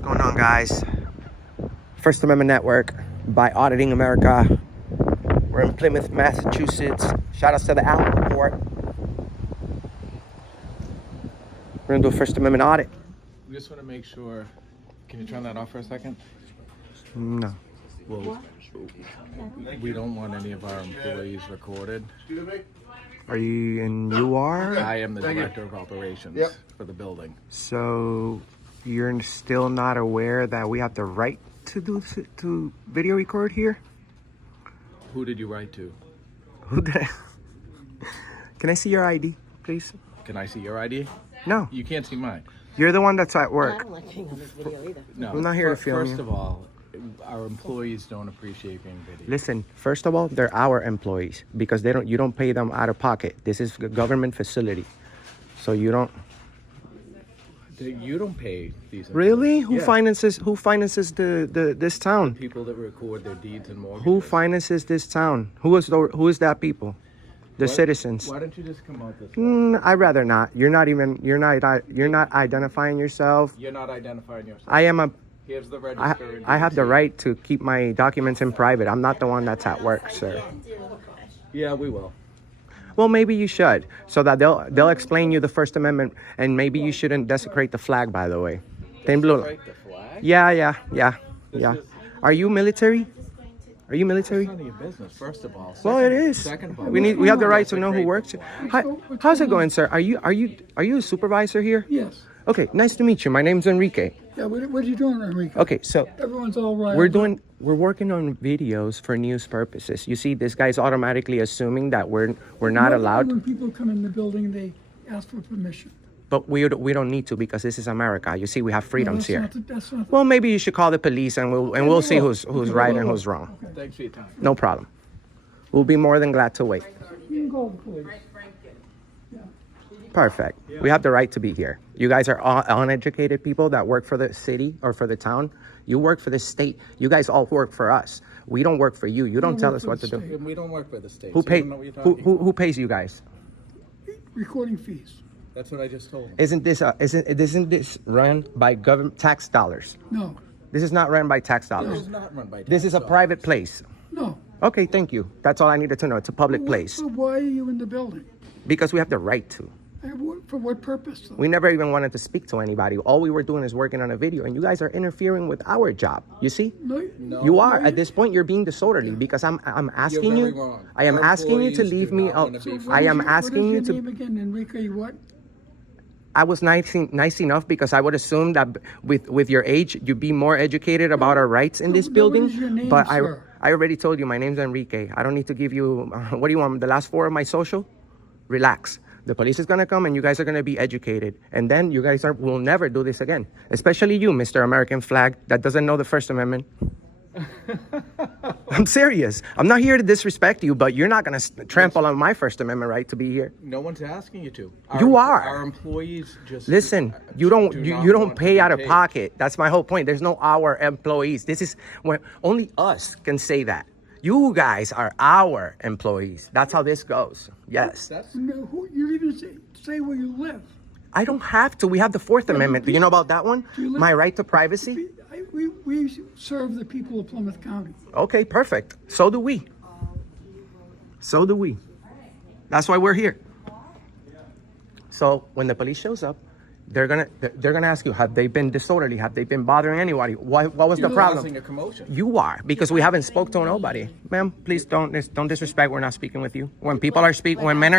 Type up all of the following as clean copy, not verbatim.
What's going on, guys? First Amendment Network by Auditing America. We're in Plymouth, Massachusetts. Shout out to the Allen Report. We're gonna do a First Amendment audit. We just want to make sure. Can you turn that off for a second? No. Well, we don't want any of our employees recorded. Are you, and you are? I am the director of operations for the building. So you're still not aware that we have the right to video record here? Who did you write to? Who did? Can I see your ID, please? Can I see your ID? No. You can't see mine. You're the one that's at I work. don't like being on this video either. No. I'm not here to film First you. of all, our employees don't appreciate being videoed. Listen, first of all, they're our employees because you don't pay them out of pocket. This is a government facility. So you don't. You don't pay these. Really? Who Yeah. finances this town? People that record their deeds and mortgages. Who finances this town? Who is that people? The citizens. Why don't you just come out this way? I'd rather not. You're not identifying yourself. You're not identifying yourself. I am a. Here's the register. I have the right to keep my documents in private. I'm not the one that's at work, sir. Yeah, we will. Well, maybe you should, so that they'll explain you the First Amendment, and maybe you shouldn't desecrate the flag. By the way, Desecrate the flag? Yeah. This is- Are you military? Are you military? It's none of your business, first of all. Well, it is. Second of all, We have the right to know who desecrate works the here. flag. How's it going, sir? Are you a supervisor here? Yes. Okay, nice to meet you. My name's Enrique. Yeah, what are you doing, Enrique? Okay, so Everyone's all right. we're working on videos for news purposes. You see, this guy's automatically assuming that we're not allowed, When people come in the building, they ask for permission. but we don't need to because this is America. You see, we have freedoms here. That's not Well, maybe you should call the police and we'll see who's right and who's wrong. Thanks for your time. No problem. We'll be more than glad to wait. You can call the police. Perfect. We have the right to be here. You guys are all uneducated people that work for the city or for the town. You work for the state. You guys all work for us. We don't work for you. You don't tell us what to do. And we don't work for the state. Who so you pay? don't know what you're talking Who pays you guys? Recording fees. about. That's what I just told him. Isn't this run by government tax dollars? No, This is not run by tax This dollars. is not run by This is a tax private place. no. Okay, thank you. That's all I needed to know. It's a public place So why are you in the building? because we have the right to. For what purpose, though? We never even wanted to speak to anybody. All we were doing is working on a video, and you guys are interfering with our job. You see? No, You are. At this point, you're being disorderly because I'm asking You're very you. wrong. I am Our asking you to employees leave do me not out. wanna be I am asking you What is your to. name again, Enrique? What? I was nice enough because I would assume that with your age, you'd be more educated about our rights in this What building. is your name, But sir? I already told you my name's Enrique. I don't need to give you. What do you want? The last four of my social? Relax. The police is gonna come and you guys are gonna be educated, and then you guys will never do this again. Especially you, Mr. American Flag, that doesn't know the First Amendment. I'm serious. I'm not here to disrespect you, but you're not gonna trample on my First Amendment right to be here. No one's asking you to. You are. Our employees just Listen, you not don't want to pay be out of paid. pocket. That's my whole point. There's no our employees. This is when only us can say that. You guys are our employees. That's how this goes. Yes. That's No, you didn't say where you live. I don't have to. We have the Fourth Amendment. Do you know about that one? Do you live- My right to privacy? We serve the people of Plymouth County. Okay, perfect. So do we. So do we. That's why we're here. So when the police shows up, they're gonna ask you, have they been disorderly? Have they been bothering anybody? What was the You're problem? causing a commotion. You are, because we haven't spoke to nobody. Ma'am, please don't disrespect. We're not speaking with you. When people are speaking, when men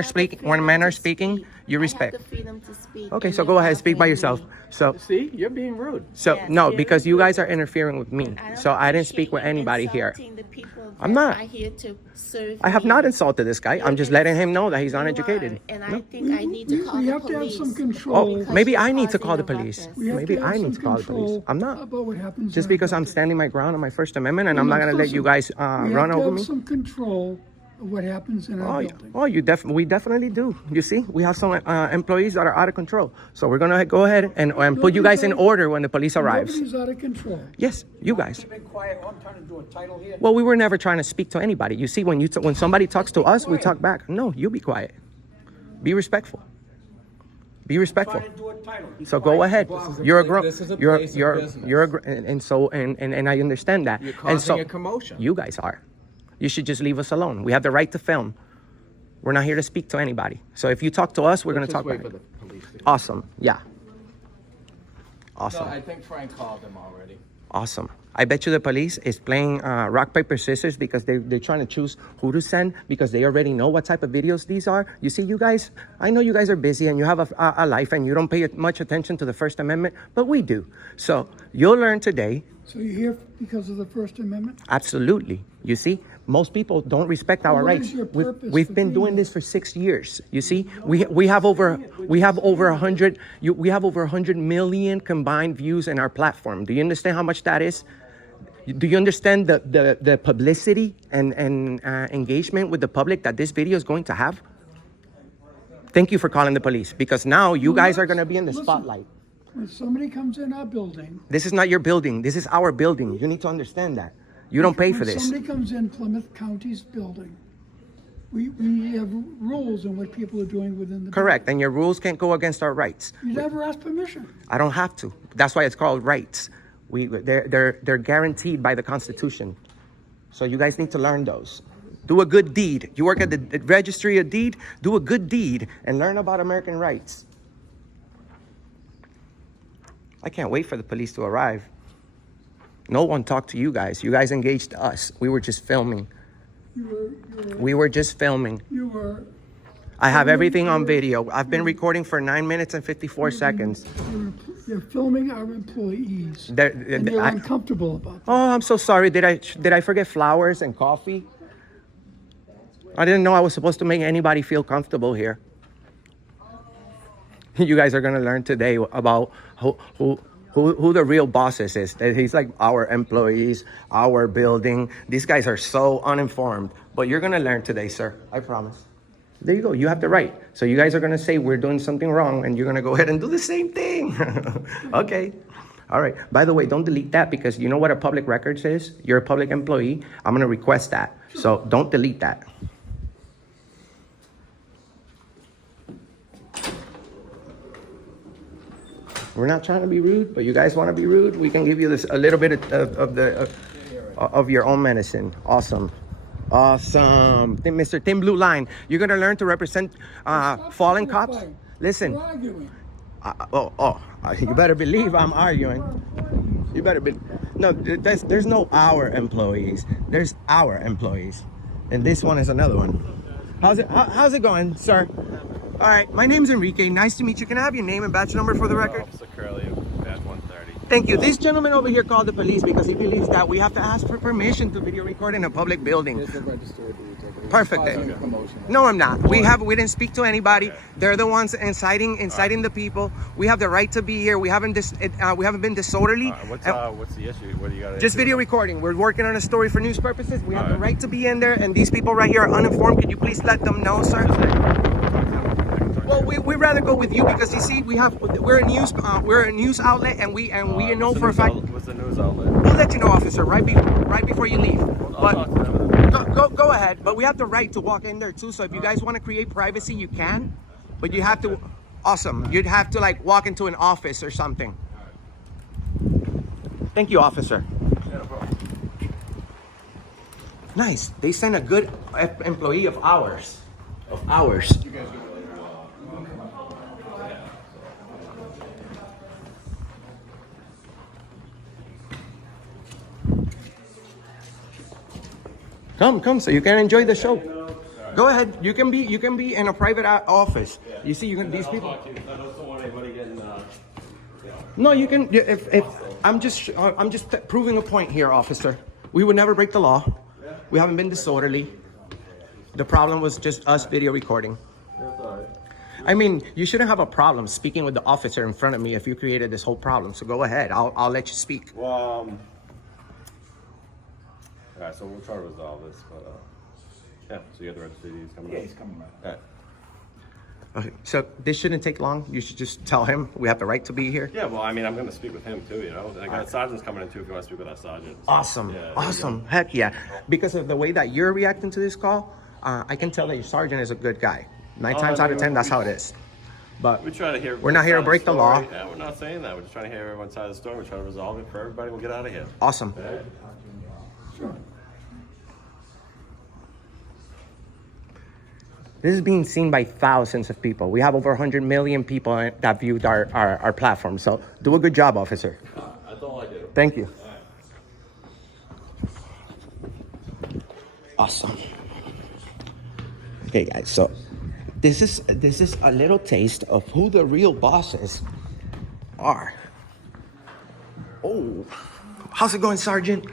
are speaking, you respect. I have the freedom to speak. Okay, and so you're go ahead, speak by bothering yourself. me. So See, you're being rude. Yes, no, you're because you rude. guys are interfering with me. I don't So I didn't appreciate speak with you anybody here. insulting the people I'm that not. are here to serve I have me. not insulted this guy. I'm just letting him know that he's You uneducated. are, and I think I need to call We the have to have police. some control. Oh, maybe you're I need to causing call the a police. ruckus. We have Maybe to have I need some to call the police. control I'm not. about what happens. Just in our because I'm building. standing my ground on my First Amendment, and I'm No, not gonna let you guys we run have to over have me. some control of what happens in our Oh, yeah. building. We definitely do. You see, we have some employees that are out of control. So we're gonna go ahead and put you guys in order when the police arrives. Nobody's out of control. Yes, you guys. Been quiet. I'm trying to do a title here. Well, we were never trying to speak to anybody. You see, when somebody talks to us, we talk back. No, you be quiet. Be respectful. Be respectful. Trying to do a title. Be So quiet. go ahead. a You're a pla- grown. this is a You're place of you're business. you're a and so and I understand that. You're And so causing a commotion. you guys are. You should just leave us alone. We have the right to film. We're not here to speak to anybody. So if you talk to us, we're going to talk Wait back. for the police to come. Awesome. Yeah. No, Awesome. I think Frank called them already. Awesome. I bet you the police is playing rock, paper, scissors because they're trying to choose who to send because they already know what type of videos these are. You see, you guys, I know you guys are busy and you have a life and you don't pay much attention to the First Amendment, but we do. So you'll learn today. So you're here because of the First Amendment? Absolutely. You see, most people don't respect our What rights. is your purpose We've for been being doing here? this for 6 years. You see, we have over 100 million combined views in our platform. Do you understand how much that is? Do you understand the publicity and engagement with the public that this video is going to have? Thank you for calling the police because now you guys are going to be in the Listen. spotlight. When somebody comes in our building, This is not your building. This is our building. You need to understand that. You don't pay for when this. somebody comes in Plymouth County's building, we have rules on what people are doing within the Correct. And your rules can't go against our rights. building. You never ask permission. I don't have to. That's why it's called rights. They're guaranteed by the Constitution. So you guys need to learn those. Do a good deed. You work at the registry of deed, do a good deed and learn about American rights. I can't wait for the police to arrive. No one talked to you guys. You guys engaged us. We were just filming. We were just filming. You were I have everything on video. I've been recording for 9 minutes and 54 seconds. you're filming our employees, They're- and they're I- uncomfortable about that. Oh, I'm so sorry. Did I forget flowers and coffee? I didn't know I was supposed to make anybody feel comfortable here. You guys are gonna learn today about who the real bosses is. He's like our employees, our building. These guys are so uninformed. But you're gonna learn today, sir. I promise. There you go. You have the right. So you guys are gonna say we're doing something wrong, and you're gonna go ahead and do the same thing. Okay. All right. By the way, don't delete that because you know what a public records is? You're a public employee. I'm gonna request that. So don't delete that. We're not trying to be rude, but you guys want to be rude? We can give you this a little bit of your own medicine. Awesome. Awesome. Mr. Thin Blue Line, you're going to learn to represent fallen cops. Listen. We're arguing. You better believe I'm arguing. You better be. No, there's no our employees. There's our employees. And this one is another one. How's it going, sir? All right, my name's Enrique. Nice to meet you. Can I have your name and badge number for the record? Officer Curley, badge 130. Thank you. This gentleman over here called the police because he believes that we have to ask for permission to video record in a public building. Here's the register of deeds. Okay? Perfect. Causing a commotion. No, I'm not. We didn't speak to anybody. They're the ones inciting the people. We have the right to be here. We haven't been disorderly. What's the issue? What do you got? Just video recording. We're working on a story for news purposes. We have the right to be in there, and these people right here are uninformed. Can you please let them know, sir? Well, we'd rather go with you because you see, we're a news outlet, and we know for a fact. What's the news outlet? We'll let you know, officer, right before you leave. I'll talk to them. Go ahead. But we have the right to walk in there too. So if you guys want to create privacy, you can. But you have to. Awesome. You'd have to like walk into an office or something. Thank you, officer. Nice. They sent a good employee of ours. Come, so you can enjoy the show. Go ahead. You can be in a private office. You see, these people. I don't want anybody getting. No, you can. If I'm just proving a point here, officer. We would never break the law. We haven't been disorderly. The problem was just us video recording. That's all right. I mean, you shouldn't have a problem speaking with the officer in front of me if you created this whole problem. So go ahead. I'll let you speak. Well, all right, so we'll try to resolve this, but yeah. So you got the registry deeds coming. Yeah, he's coming right. All right. Okay, so this shouldn't take long. You should just tell him we have the right to be here. Yeah, well, I mean, I'm going to speak with him too. You know, I got sergeant's coming in too. If you want to speak with that sergeant. So, Awesome. yeah, there you Awesome. Heck yeah. Because of the way that you're reacting to this call, I can tell that your sergeant is a good guy. 9 times out of 10, that's how it is. But We try to hear. we're not here to everyone's break side the of law. story. Yeah, we're not saying that. We're just trying to hear everyone's side of the story. We're trying to resolve it for everybody. We'll get out of here. Awesome. This is being seen by thousands of people. We have over 100 million people that viewed our platform. So do a good job, officer. That's all I do. Thank you. Awesome. Okay, guys. So this is a little taste of who the real bosses are. Oh, how's it going, Sergeant?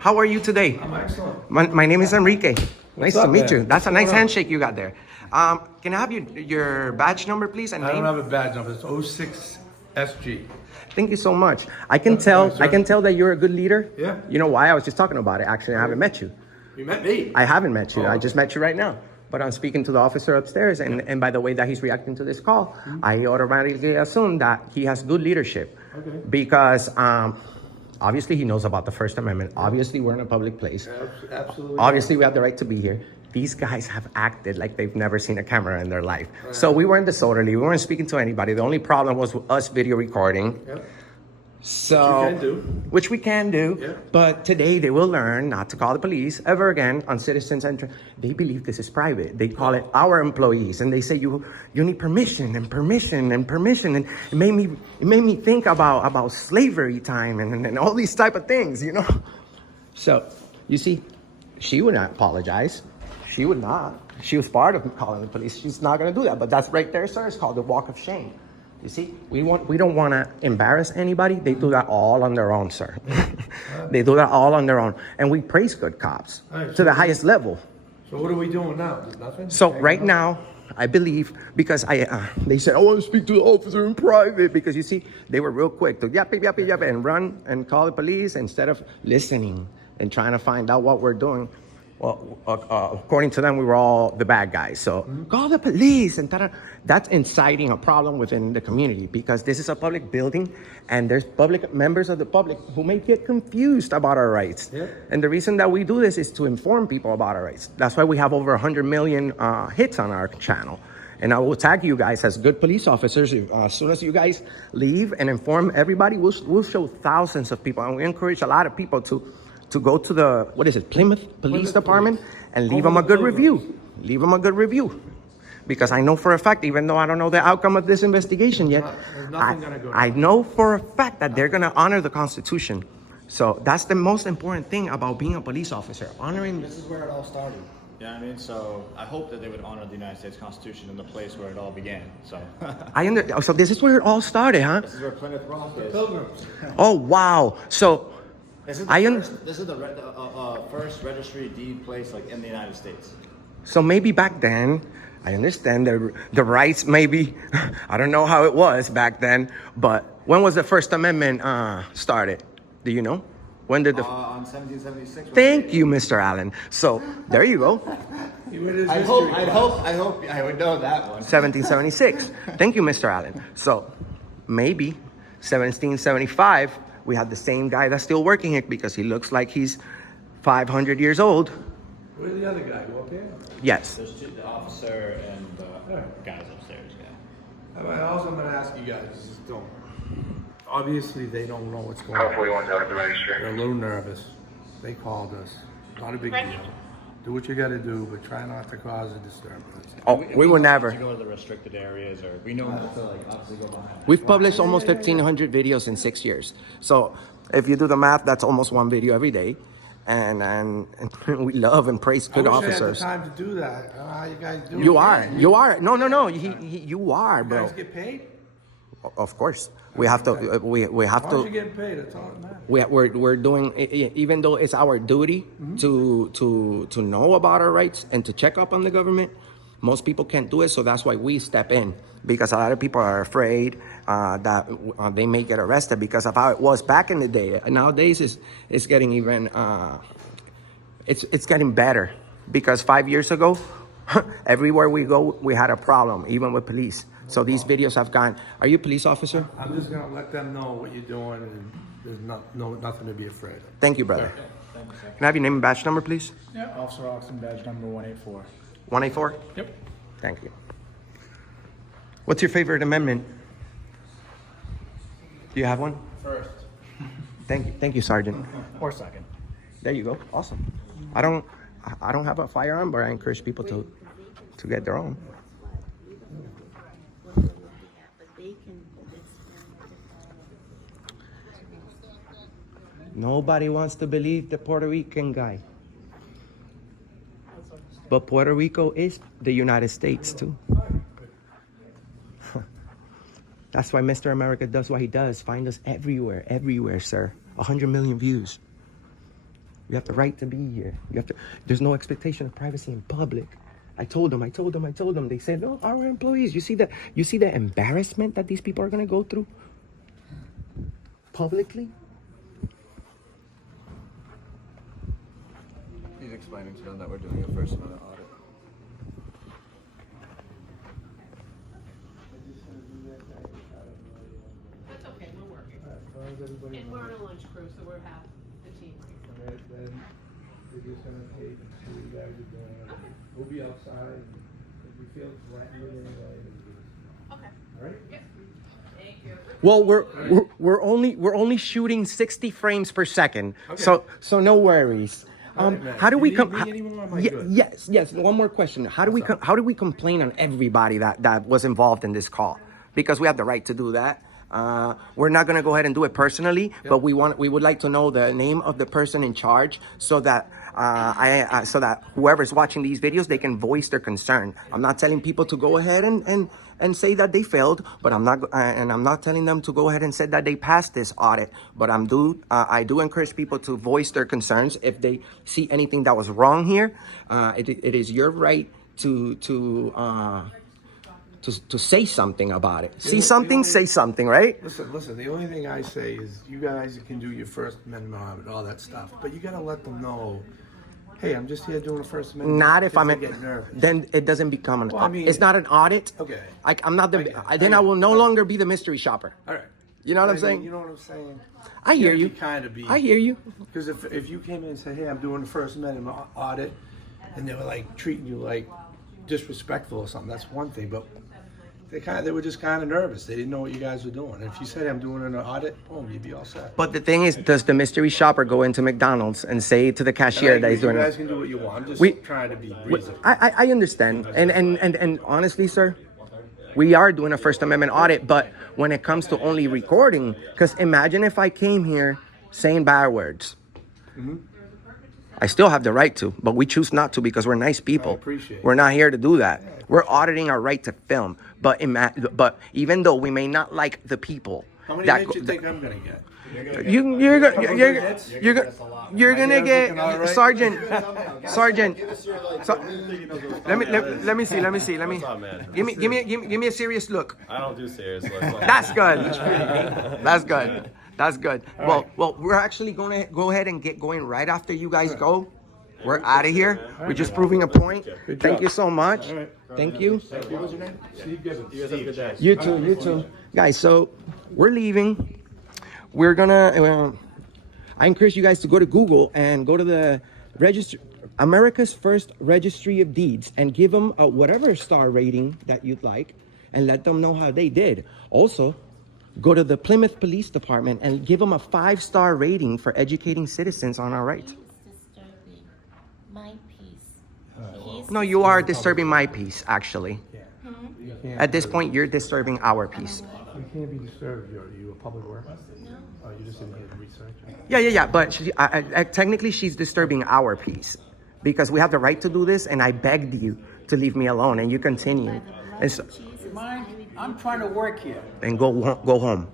How are you today? I'm excellent. My name is Enrique. Nice to up, meet man? you. That's a What's nice going on? handshake you got there. Can I have your badge number, please, and I name? don't have a badge number. It's 06 SG. Thank you so much. I can tell. sir. I can tell that you're a good leader. Yeah. You know why? I was just talking about it. Actually, I haven't met you. You met me. I haven't met you. Oh. I just met you right now. But I'm speaking to the officer upstairs, and by the way that he's reacting to this call, I automatically assume that he has good leadership. Okay. Because obviously he knows about the First Amendment. Obviously we're in a public place. Absolutely. Obviously we have the right to be here. These guys have acted like they've never seen a camera in their life. So we weren't disorderly. We weren't speaking to anybody. The only problem was us video recording. Yep. So, Which we can do. Which we can do. Yeah. But today they will learn not to call the police ever again on citizens entry. They believe this is private. They call it our employees, and they say you need permission and permission and permission. And it made me think about slavery time and all these type of things, you know. So you see, she would not apologize. She would not. She was part of calling the police. She's not going to do that. But that's right there, sir. It's called the walk of shame. You see, we don't want to embarrass anybody. They do that all on their own, sir. They do that all on their own. And we praise good cops to the highest level. So what are we doing now? Nothing? So right now, I believe, because they said, I want to speak to the officer in private, because you see, they were real quick to yap, and run and call the police instead of listening and trying to find out what we're doing. Well, according to them, we were all the bad guys. So call the police and that's inciting a problem within the community, because this is a public building and there's public members of the public who may get confused about our rights. Yeah. And the reason that we do this is to inform people about our rights. That's why we have over 100 million hits on our channel. And I will tag you guys as good police officers. As soon as you guys leave and inform everybody, we'll show thousands of people. And we encourage a lot of people to go to the, Plymouth Police Department and leave them a good review. Leave them a good review. Because I know for a fact, even though I don't know the outcome of this investigation yet, There's nothing gonna go down. I know for a fact that they're going to honor the Constitution. So that's the most important thing about being a police officer, honoring. This is where it all started. You know what I mean? So I hope that they would honor the United States Constitution in the place where it all began. So So this is where it all started, huh? this is where Plymouth Rock is. Pilgrims. Oh, wow. So This is the first registry deed place like in the United States. So maybe back then, I understand the rights maybe, I don't know how it was back then, but when was the First Amendment started? Do you know? When did the... On 1776. Thank you, Mr. Allen. So there you go, I'd hope I would know that one. 1776. Thank you, Mr. Allen. So maybe 1775, we had the same guy that's still working it because he looks like he's 500 years old. Where's the other guy? Go up here? Yes. There's the officer and the guys upstairs. Yeah. Also, I'm going to ask you guys, just don't. Obviously, they don't know what's going on. They're a little nervous. They called us. Not a big deal. Do what you got to do, but try not to cause a disturbance. Oh, we will never. To go to the restricted areas, or we know not to like obviously go behind. We've published almost 1,500 videos in 6 years. So if you do the math, that's almost one video every day. And we love and praise good I wish officers. I had the time to do that. I don't know how you guys do it. You are. No. You are, You bro. guys get paid? Of course, we have to. We have As long as to. you're getting paid, that's all that matters. We're doing, even though it's our duty to know about our rights and to check up on the government. Most people can't do it, so that's why we step in, because a lot of people are afraid that they may get arrested because of how it was back in the day. Nowadays, it's getting even it's getting better, because 5 years ago, everywhere we go, we had a problem, even with police. So these videos have gone. Are you a police officer? I'm just gonna let them know what you're doing, and there's nothing to be afraid of. Thank you, brother. Can I have your name and badge number, please? Yeah, Officer Oxen, badge number 184. 184? Yep. Thank you. What's your favorite amendment? Do you have one? First. Thank you, Sergeant. Or second. There you go. Awesome. I don't have a firearm, but I encourage people to get their own. But they can. Nobody wants to believe the Puerto Rican guy. But Puerto Rico is the United States too. That's why Mr. America does what he does. Find us everywhere, sir. 100 million views. You have the right to be here. There's no expectation of privacy in public. I told them. They said, no, our employees. You see the embarrassment that these people are gonna go through publicly? He's explaining to them that we're doing a first amendment audit. That's okay, we're working. And we're on a lunch crew, so we're half the team. Then we're just gonna take and see what you guys are doing. We'll be outside. If we feel threatened in any way, Okay. all right? Yep. Thank you. Well, we're only shooting 60 frames per second, so no worries. How do we come? Yes. One more question. How do we complain on everybody that was involved in this call? Because we have the right to do that. We're not gonna go ahead and do it personally, but we would like to know the name of the person in charge so that so that whoever's watching these videos, they can voice their concern. I'm not telling people to go ahead and say that they failed, but I'm not telling them to go ahead and say that they passed this audit. But I do encourage people to voice their concerns if they see anything that was wrong here. It is your right to say something about it. See something, say something, right? Listen, the only thing I say is you guys can do your First Amendment and all that stuff, but you gotta let them know, hey, I'm just here doing a First Amendment. Not if I'm get nervous. then it doesn't become an Well, I mean, it's not an audit. Okay. I'm not I will no longer be the mystery shopper. All right. You know what I'm I mean, saying? You know what I'm saying? I hear you. I hear you. Because if you came in and said, hey, I'm doing the First Amendment audit, and they were like treating you like disrespectful or something, that's one thing. But they were just kind of nervous. They didn't know what you guys were doing. And if you said I'm doing an audit, boom, you'd be all set. But the thing is, does the mystery shopper go into McDonald's and say to the cashier that he's doing You it? guys can do what you want. I'm just trying to be reasonable. I understand. And honestly, sir, we are doing a First Amendment audit, but when it comes to only recording, because imagine if I came here saying bad words. Mm-hmm. I still have the right to, but we choose not to because we're nice people. I appreciate it. We're not here to do that. We're auditing our right to film. But even though we may not like the people, How many hits you think I'm going to get? you're gonna get looking all right? Sergeant. Let me see. What's up, man? Give me a serious look. I don't do serious. That's good. That's good. Well, we're actually gonna go ahead and get going right after you guys go. We're out of here. We're just proving a point. Thank you so much. Thank you. What was your name? Steve Gibbons. You guys have a good day. You too. Guys, so we're leaving. We're gonna, I encourage you guys to go to Google and go to the America's First Registry of Deeds and give them a whatever star rating that you'd like and let them know how they did. Also, go to the Plymouth Police Department and give them a 5-star rating for educating citizens on our rights. Disturbing my peace. No, you are disturbing my peace, actually. At this point, you're disturbing our peace. You can't be disturbed. Are you a public worker? No. Oh, you just in here to research? Yeah. But technically, she's disturbing our peace because we have the right to do this, and I begged you to leave me alone, and you continue. And so, Mind? I'm trying to work here. and go home.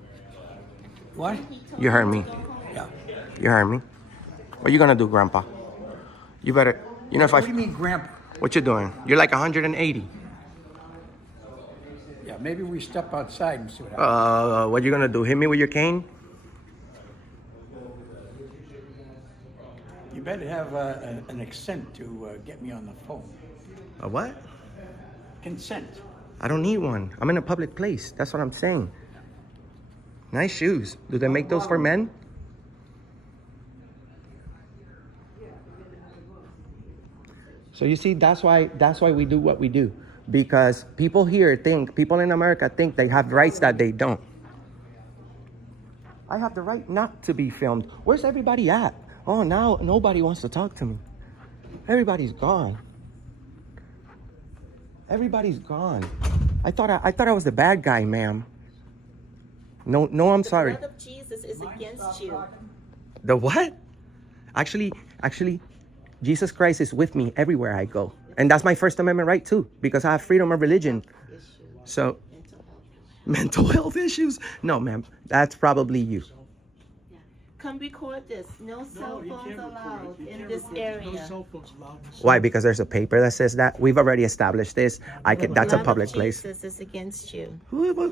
What? You heard me. Yeah. You heard me. What you gonna do, Grandpa? You better. You know if What do you mean, Grandpa? What you doing? You're like 180. Yeah, maybe we step outside and see what happens. What you gonna do? Hit me with your cane? You better have an consent to get me on the phone. A what? Consent. I don't need one. I'm in a public place. That's what I'm saying. Nice shoes. Do they make those for men? So you see, that's why we do what we do. because people in America think they have rights that they don't. I have the right not to be filmed. Where's everybody at? Oh, now nobody wants to talk to me. Everybody's gone. Everybody's gone. I thought I was the bad guy, ma'am. No, I'm sorry. The blood of Jesus is against you. The what? Actually, Jesus Christ is with me everywhere I go. And that's my First Amendment right too, because I have freedom of religion. So, mental health issues? No, ma'am. That's probably you. Come record this. No cell phones allowed in this area. Why? Because there's a paper that says that. We've already established this. That's a public place. Jesus is against you.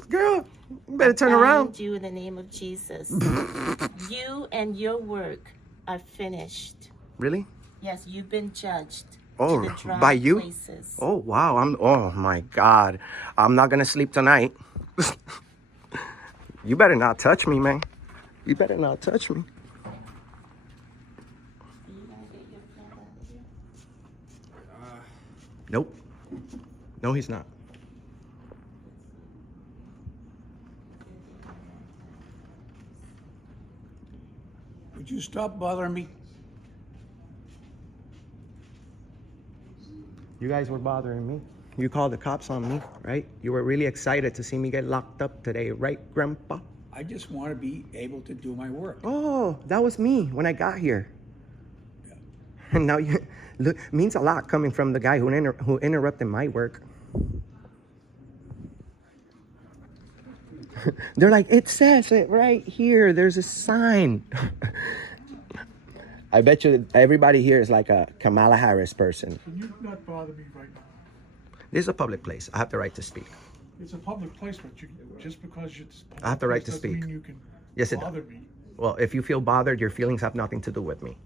Girl, you better turn around. Bind you in the name of Jesus. You and your work are finished. Really? Yes, you've been judged. Oh, to the dry by you? places. Oh, wow. Oh my God. I'm not gonna sleep tonight. You better not touch me, man. You better not touch me. Nope. No, he's not. Would you stop bothering me? You guys were bothering me. You called the cops on me, right? You were really excited to see me get locked up today, right, Grandpa? I just want to be able to do my work. Oh, that was me when I got here. And now you look, means a lot coming from the guy who interrupted my work. They're like, it says it right here. There's a sign. I bet you everybody here is like a Kamala Harris person. Can you not bother me right now? This is a public place. I have the right to speak. It's a public place, but just because it's public I have the right place to doesn't speak. mean you can Yes, it bother does. me. Well, if you feel bothered, your feelings have nothing to do with me.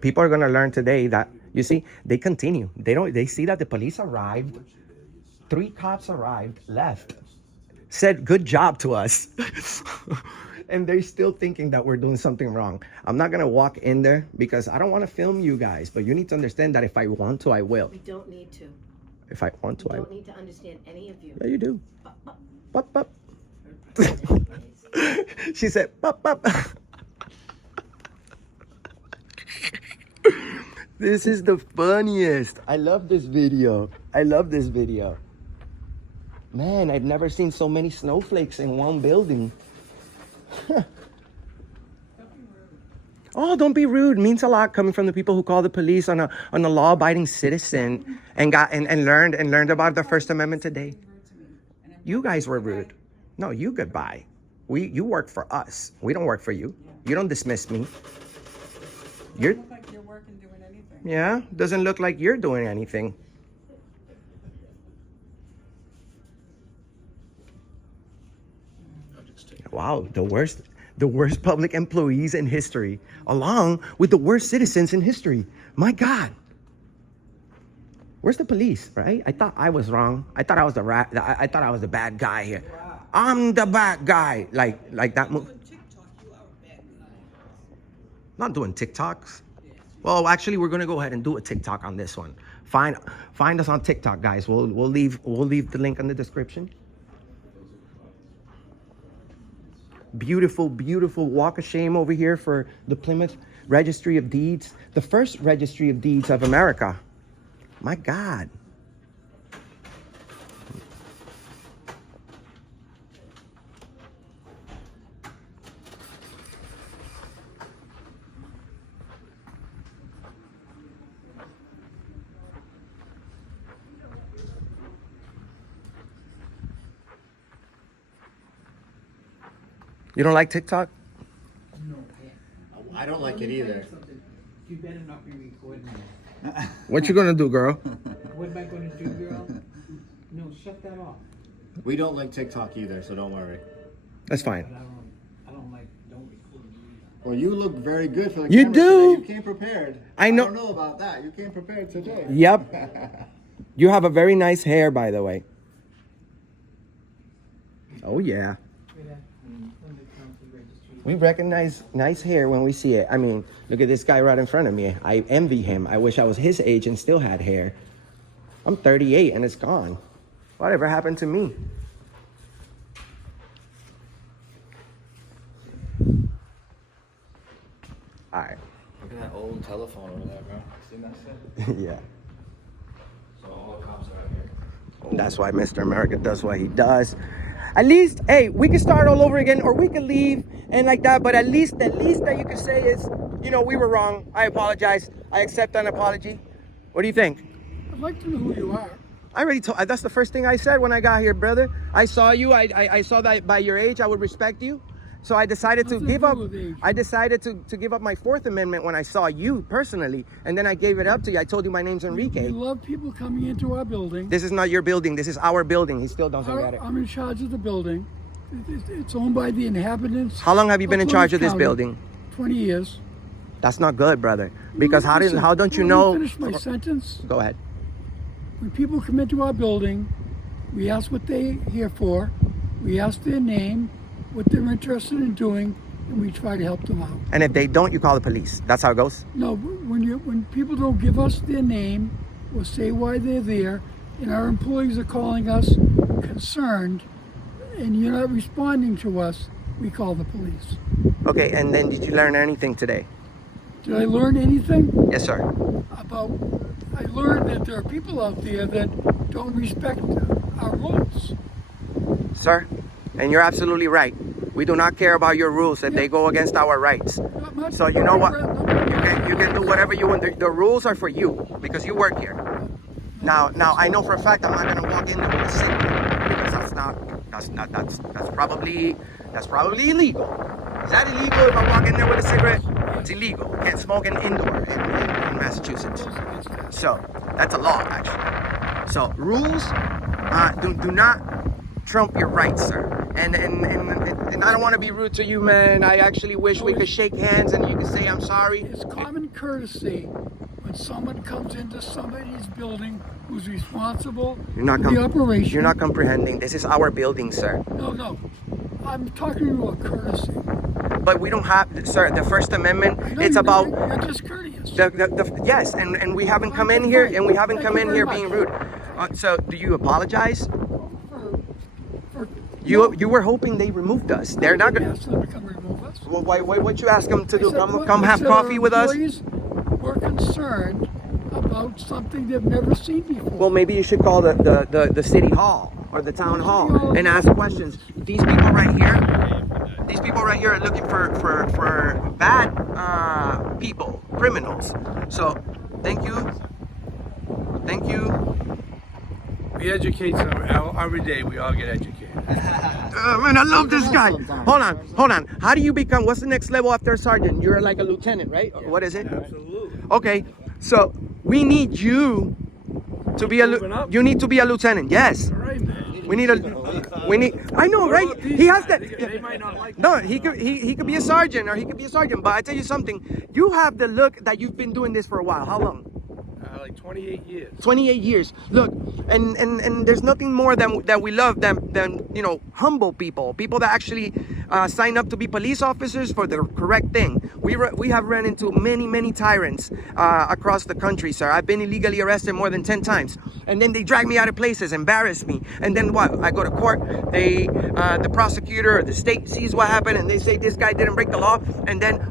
People are going to learn today that, you see, they continue. They see that the police arrived. 3 cops arrived, left, said good job to us. And they're still thinking that we're doing something wrong. I'm not going to walk in there because I don't want to film you guys. But you need to understand that if I want to, I will. We don't need to. If I want to, We I don't will. need to understand any of you. Yeah, you do. Pop, pop. She said, pop, pop. This is the funniest. I love this video. Man, I've never seen so many snowflakes in one building. Oh, don't be rude. Means a lot coming from the people who call the police on a law-abiding citizen and learned about the First Amendment today. You guys were rude. No, you goodbye. You work for us. We don't work for you. You don't dismiss me. You're Look like you're working, doing anything. Yeah, doesn't look like you're doing anything. Wow, the worst public employees in history, along with the worst citizens in history. My God. Where's the police, right? I thought I was wrong. I thought I was I thought I was the bad guy here. I'm the bad guy. Like that movie. Not doing TikToks. Well, actually, we're gonna go ahead and do a TikTok on this one. Find us on TikTok, guys. We'll leave the link in the description. Beautiful, beautiful walk of shame over here for the Plymouth Registry of Deeds, the first registry of deeds of America. My God. You don't like TikTok? I don't like it either. You better not be recording me. What you gonna do, girl? What am I gonna do, girl? No, shut that off. We don't like TikTok either, so don't worry. That's fine. But I don't record me either. Well, you look very good for the You camera do. today. You came prepared. I know. I don't know about that. You came prepared today. Yep. You have a very nice hair, by the way. Oh, yeah. When the council registry We recognize nice hair when we see it. I mean, look at this guy right in front of me. I envy him. I wish I was his age and still had hair. I'm 38 and it's gone. Whatever happened to me? All right. Look at that old telephone over there, bro. Seen that shit? Yeah. So all the cops are out here. That's why Mr. America does what he does. At least, hey, we can start all over again, or we can leave and like that. But at least that you can say is, you know, we were wrong. I apologize. I accept an apology. What do you think? I'd like to know who you are. I already told. That's the first thing I said when I got here, brother. I saw you. I saw that by your age, I would respect you. So I decided to Nothing give to up. do with age. I decided to give up my Fourth Amendment when I saw you personally, and then I gave it up to you. I told you my name's Enrique. We love people coming into our building. This is not your building. This is our building. He still doesn't get it. I'm in charge of the building. It's owned by the inhabitants. How long have you been in charge of this County. building? 20 years. That's not good, brother. Because Listen, how don't you let me know? finish my sentence. Go ahead. When people come into our building, we ask what they're here for. We ask their name, what they're interested in doing, and we try to help them out. And if they don't, you call the police. That's how it goes. No, when people don't give us their name or say why they're there, and our employees are calling us concerned, and you're not responding to us, we call the police. Okay. And then did you learn anything today? Did I learn anything Yes, sir. about? I learned that there are people out there that don't respect our rules. Sir, and you're absolutely right. We do not care about your rules if they go against our rights. So you know what? You can do whatever you want. The rules are for you because you work here. Now I know for a fact I'm not gonna walk in there with a cigarette because that's probably illegal. Is that illegal if I walk in there with a cigarette? It's illegal. Can't smoke in indoor in Massachusetts. So that's a law actually. So rules do not trump your rights, sir. And I don't want to be rude to you, man. I actually wish we could shake hands and you could say I'm sorry. It's common courtesy when someone comes into somebody's building who's responsible for the operation. You're not comprehending. This is our building, sir. No. I'm talking about courtesy. But we don't have, sir, the First Amendment, I know it's you're about... You're discourteous. Yes, and we haven't come in here, and we haven't come in here being rude. So, do you apologize? You were hoping they removed us. They're not going to... ask them to come remove us. Well, what'd you ask them to do? Come have coffee with us? We're concerned about something they've never seen before. Well, maybe you should call the city hall or the town hall and ask questions. These people right here are looking for bad people, criminals. So, thank you. We educate every day. We all get educated. Man, I love this guy. Hold on. How do you become? What's the next level after a sergeant? You're like a lieutenant, right? Or what is it? Absolutely. Okay, so we need you to be you need to be a lieutenant. Yes. All right, man. We need. I know, right? He has that. They might not like No, he could be a sergeant, or he could be a sergeant. But I tell you something. You have the look that you've been doing this for a while. How long? like 28 years. 28 years. Look, and there's nothing more that we love than you know, humble people that actually sign up to be police officers for the correct thing. We have run into many tyrants across the country, sir. I've been illegally arrested more than 10 times, and then they drag me out of places, embarrass me, and then what? I go to court. They the prosecutor or the state sees what happened, and they say this guy didn't break the law, and then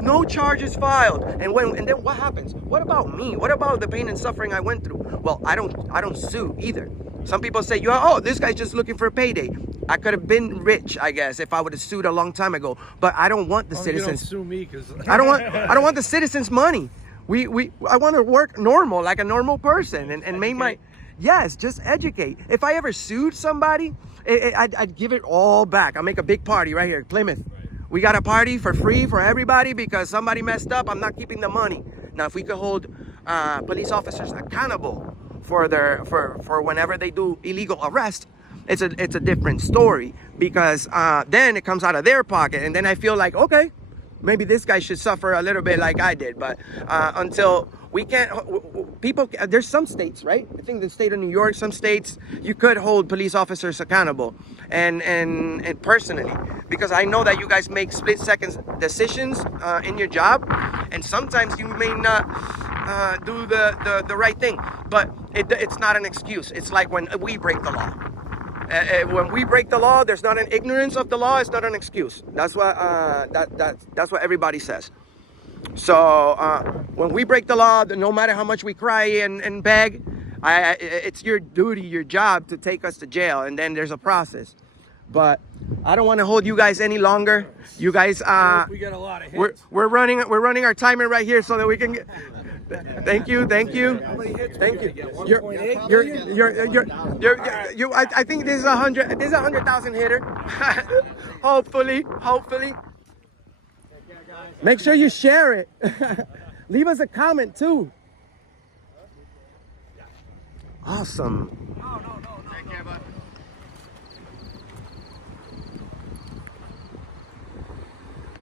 no charges filed. And then what happens? What about me? What about the pain and suffering I went through? Well, I don't sue either. Some people say, this guy's just looking for a payday. I could have been rich, I guess, if I would have sued a long time ago. But I don't want the citizens. You don't sue me because I don't want the citizens' money. I want to work normal, like a normal person, and make my just educate. If I ever sued somebody, I'd give it all back. I'll make a big party right here in Plymouth. We got a party for free for everybody because somebody messed up. I'm not keeping the money. Now, if we could hold police officers accountable for whenever they do illegal arrest, it's a different story, because then it comes out of their pocket, and then I feel like, okay, maybe this guy should suffer a little bit like I did. But until We can't, people, there's some states, right? I think the state of New York, some states, you could hold police officers accountable and personally, because I know that you guys make split-second decisions in your job, and sometimes you may not do the right thing, but it's not an excuse. It's like when we break the law. When we break the law, there's not an ignorance of the law. It's not an excuse. That's what that's what everybody says. So when we break the law, no matter how much we cry and beg, it's your duty, your job to take us to jail, and then there's a process. But I don't want to hold you guys any longer. You guys, We got a lot of hits. we're running our timer right here so that we can get. Thank you. Thank you. I think this is 100,000 hitter. Hopefully. Make sure you share it. Leave us a comment too. Awesome. Take care, bud.